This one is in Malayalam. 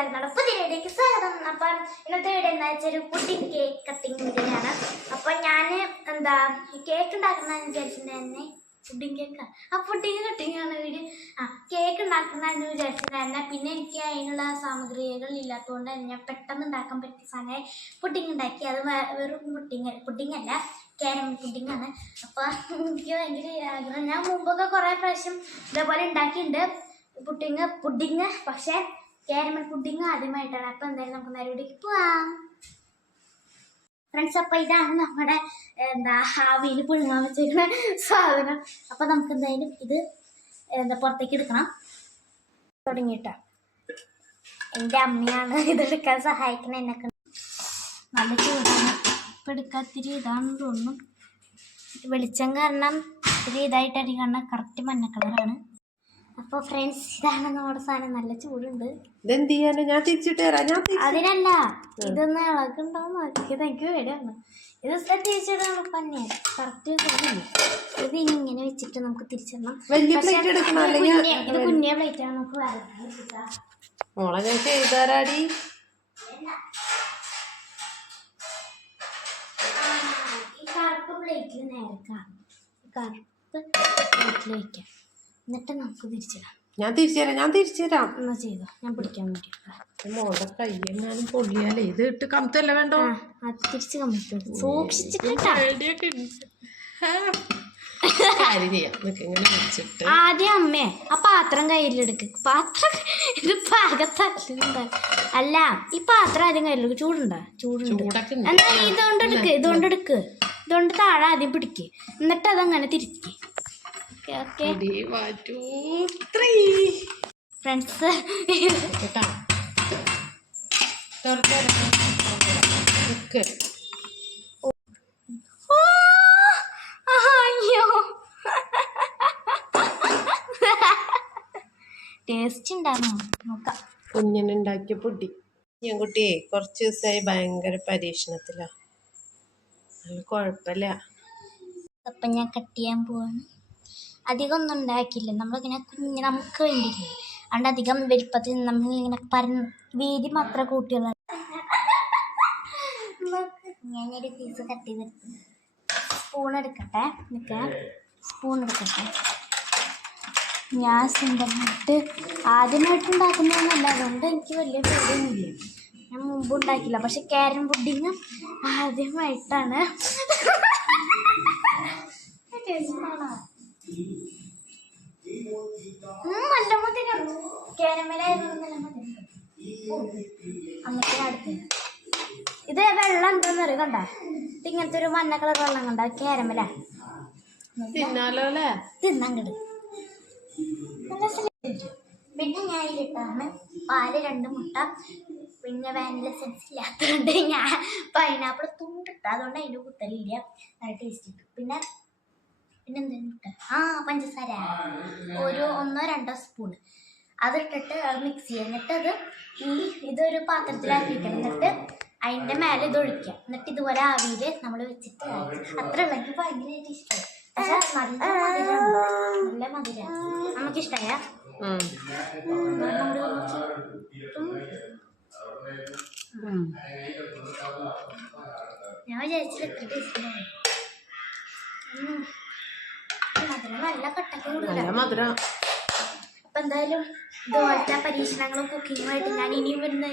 എല്ലാവരും പുതിയ വീഡിയോക്ക് സ്വാഗതം. അപ്പം ഇന്നത്തെ വീഡിയോ എന്താ വെച്ചാൽ ഒരു പുഡിംഗ് കേക്ക് കട്ടിങ് വീഡിയോയാണ് അപ്പൊ ഞാൻ എന്താ കേക്ക് ഉണ്ടാക്കുന്നതിന് വിചാരിച്ചിട്ടുണ്ടായിരുന്നെ? പുഡിംഗ് കേക്ക് ആ. പുഡിംഗ് കട്ടിങ് ആണ് വീഡിയോ ആ കേക്ക് ഉണ്ടാക്കുന്നതെന്ന് വിചാരിച്ചിട്ടുണ്ടായിരുന്നെ. പിന്നെ എനിക്ക് അതിനുള്ള സാമഗ്രികൾ ഇല്ലാത്തതുകൊണ്ട് ഞാൻ പെട്ടെന്ന് ഉണ്ടാക്കാൻ പറ്റിയ സാധനം പുഡിംഗ് ഉണ്ടാക്കി. അത് വെറും പുഡിംഗ് പുഡിംഗ് അല്ല ക്യാരം പുഡിംഗ് ആണ്. അപ്പൊ എനിക്ക് ഭയങ്കര ആഗ്രഹം. ഞാൻ മുമ്പൊക്കെ കുറെ പ്രാവശ്യം ഇതേപോലെ ഉണ്ടാക്കിയിട്ടുണ്ട്. പുഡിങ് പുഡിങ് പക്ഷേ കാരമൽ പുഡിങ് ആദ്യമായിട്ടാണ്. അപ്പൊ എന്തായാലും നമുക്ക് നേരെ ഇവിടേക്ക് പോവാം. ഫ്രണ്ട്സ് അപ്പൊ ഇതാണ് നമ്മുടെ എന്താ ആവിയിൽ പുഴുങ്ങാൻ വെച്ചിരിക്കുന്ന സാധനം. അപ്പൊ നമുക്ക് എന്തായാലും ഇത് എന്താ പുറത്തേക്ക് എടുക്കണം. തുടങ്ങിയിട്ടാ. എന്റെ അമ്മയാണ് ഇതെടുക്കാൻ സഹായിക്കണേ എന്നൊക്കെ നല്ല ചൂടാണ്. ഇപ്പം എടുക്കാത്തിരി ഇതാണെന്ന് തോന്നുന്നു. വെളിച്ചം കാരണം ഇത്തിരി ഇതായിട്ടായിരിക്കും കാരണം കറക്റ്റ് മഞ്ഞ കളറാണ് അപ്പോൾ ഫ്രണ്ട്സ് ഇതാണ് നമ്മുടെ സാധനം. നല്ല ചൂടുണ്ട്. ഇതെന്ത് ചെയ്യാനാ? ഞാൻ തിരിച്ചിട്ട് തരാം ഞാൻ അതിനല്ല ഇതൊന്ന് ഇളക്കുണ്ടോന്ന് നോക്കിയത് എനിക്ക് പേടിയാണ് ഇത് കറക്റ്റ് ശരിയില്ല ഇത് ഇനി ഇങ്ങനെ വെച്ചിട്ട് നമുക്ക് തിരിച്ചിടണം വലിയ പ്ലേറ്റ് എടുക്കണം അല്ലെങ്കിൽ ഇത് പ്ലേറ്റ് ആണ്. നമുക്ക് വരയ്ക്കാൻ മോളെ ഞാൻ ചെയ്താരാടി. ഈ കറുപ്പ് പ്ലേറ്റിൽ നേരെ കാണും. കറുപ്പ് പ്ലേറ്റിൽ വയ്ക്കാം എന്നിട്ട് നമുക്ക് തിരിച്ചിടാം ഞാൻ തിരിച്ചു തരാം ഞാൻ തിരിച്ചു തരാം. എന്നാ ചെയ്തോ? ഞാൻ പിടിക്കാൻ വേണ്ടി മോളുടെ കയ്യെങ്ങാനും പൊള്ളിയാലേ ഇത് ഇട്ട് കമത്തല്ല വേണ്ടോ? അത് തിരിച്ച് കമ്പിട്ട് സൂക്ഷിച്ചിട്ട് ആദ്യം അമ്മേ ആ പാത്രം കയ്യിലെടുക്ക്. പാത്രം ഇത് പാകത്തല്ല അല്ല ഈ പാത്രം ആദ്യം കയ്യിലെടുക്ക് ചൂടുണ്ടോ? ചൂടുണ്ട്. എന്നാ ഇതുകൊണ്ട് എടുക്ക് ഇതുകൊണ്ട് എടുക്ക്. ഇതുകൊണ്ട് താഴെ ആദ്യം പിടിക്ക്. എന്നിട്ട് അതങ്ങനെ തിരിക്ക്. Okay okay. ഫ്രണ്ട്സ് ടേസ്റ്റ് നോക്കാം. കുഞ്ഞിനുണ്ടാക്കിയ പൊടി. ഞാൻ കുട്ടിയെ കുറച്ച് ദിവസമായി ഭയങ്കര പരീക്ഷണത്തിലാ. അത് കുഴപ്പമില്ല. അപ്പം ഞാൻ കട്ട് ചെയ്യാൻ പോവാണ്. അധികം ഒന്നും ഉണ്ടാക്കിയില്ല. നമ്മളിങ്ങനെ കുഞ്ഞ് നമുക്ക് വേണ്ടിയില്ലേ? അതുകൊണ്ട് അധികം വലിപ്പത്തിൽ നമ്മളിങ്ങനെ പരന്ന് വീതി മാത്രം കൂട്ടിയുള്ള ഞാനൊരു പീസ് കട്ട് ചെയ്ത് സ്പൂൺ എടുക്കട്ടെ? നിൽക്കാം സ്പൂൺ എടുക്കട്ടെ? ഞാൻ സ്വന്തമായിട്ട് ആദ്യമായിട്ട് ഉണ്ടാക്കുന്നതൊന്നുമല്ല. അതുകൊണ്ട് എനിക്ക് വലിയ പേടിയൊന്നുമില്ല. ഞാൻ മുമ്പ് ഉണ്ടാക്കില്ല പക്ഷെ ക്യാരൻ പുഡിങ് ആദ്യമായിട്ടാണ്. ടേസ്റ്റാണോ? ഉം, ഇത് വെള്ളം എന്താന്ന് പറയും കണ്ട? ഇങ്ങനത്തെ ഒരു മഞ്ഞ കളർ വെള്ളം കണ്ട? കാരമല തിന്നങ്ങട് പിന്നെ ഞാൻ ഇതിട്ടാണ് പാൽ രണ്ട് മുട്ട. പിന്നെ വാനില സെൻസ് ഇല്ലാത്തതുകൊണ്ട് ഞാൻ പൈനാപ്പിൾ തൂണ്ടിട്ട അതുകൊണ്ട് അതിന്റെ കുത്തലില്ല നല്ല ടേസ്റ്റ് കിട്ടും. പിന്നെ ആ പഞ്ചസാര. ഒരു ഒന്നോ രണ്ടോ സ്പൂൺ അതിട്ടിട്ട് അത് മിക്സ് ചെയ്യുക എന്നിട്ട് അത് ഈ ഇതൊരു പാത്രത്തിലാക്കിയിട്ട് എന്നിട്ട് അതിന്റെ മേലെ ഇത് ഒഴിക്കുക എന്നിട്ട് ഇതുപോലെ ആവിയിൽ നമ്മൾ വെച്ചിട്ട്. അത്ര ഉള്ളെങ്കിൽ ഭയങ്കരമായിട്ട് ഇഷ്ടമായി പക്ഷെ നല്ല മധുരമാണ് നല്ല മധുരം നമുക്ക് ഇഷ്ടമായ. ഞാൻ വിചാരിച്ചില്ല എത്ര ടേസ്റ്റ് നല്ല കട്ടക്ക് കൂടുതലാണ് അപ്പൊ എന്തായാലും ഇതുപോലത്തെ പരീക്ഷണങ്ങളും കുക്കിങ്ങുമായിട്ട് ഞാൻ ഇനിയും വരുന്ന